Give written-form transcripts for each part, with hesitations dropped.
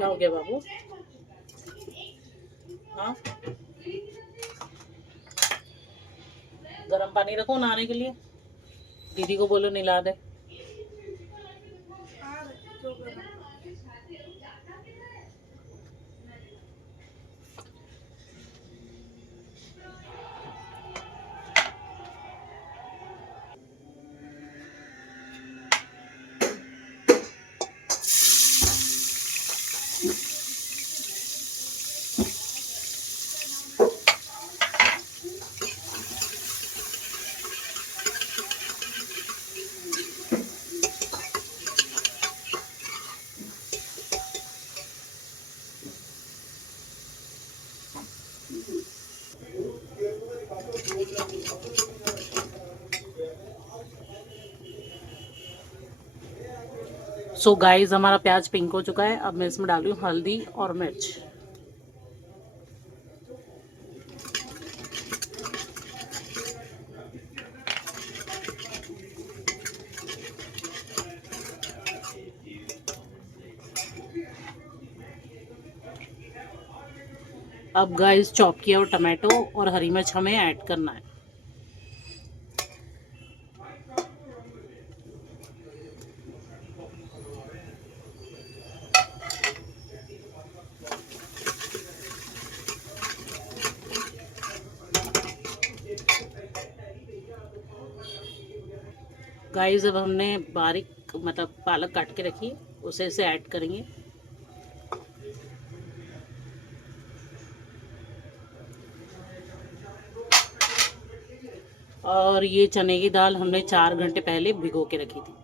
क्या हो गया बाबू? हाँ, गर्म पानी रखो नहाने के लिए। दीदी को बोलो नहला दे। सो गाइस, हमारा प्याज पिंक हो चुका है। अब मैं इसमें डाल रही हूँ हल्दी और मिर्च। अब गाइस, चॉप किया हुआ टमाटो और हरी मिर्च हमें ऐड करना है। गाइस, अब हमने बारीक मतलब पालक काट के रखी है, उसे इसे ऐड करेंगे। और ये चने की दाल हमने 4 घंटे पहले भिगो के रखी थी।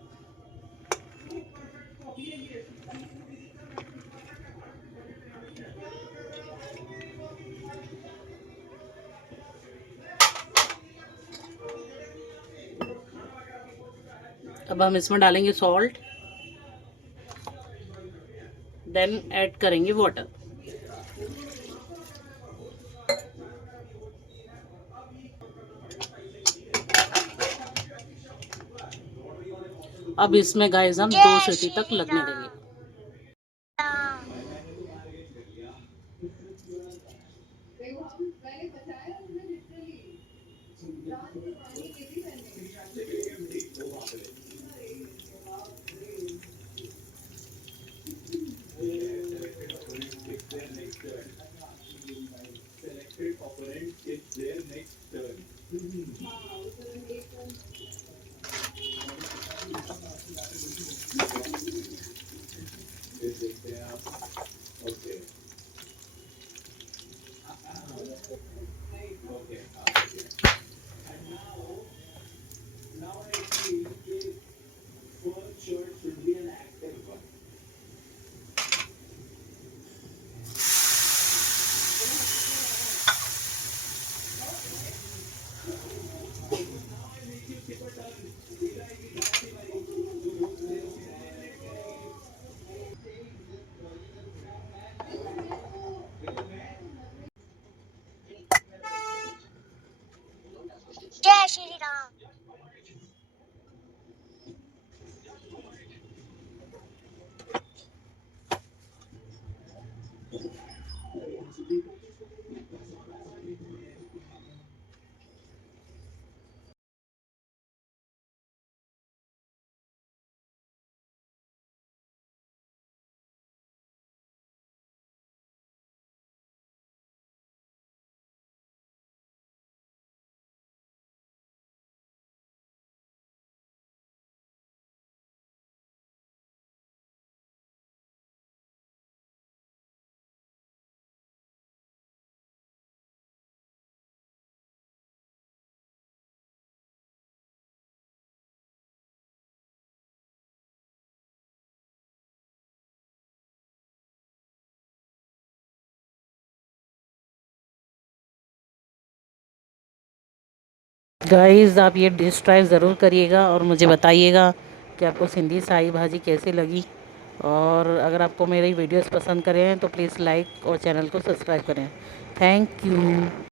अब हम इसमें डालेंगे सॉल्ट, देन ऐड करेंगे वाटर। अब इसमें गाइस हम 2 सीटी तक लगने देंगे। जय श्री राम। गाइस, आप ये डिश ट्राई ज़रूर करिएगा और मुझे बताइएगा कि आपको सिंधी साई भाजी कैसी लगी। और अगर आपको मेरी वीडियोस पसंद करें तो प्लीज़ लाइक और चैनल को सब्सक्राइब करें। Thank you.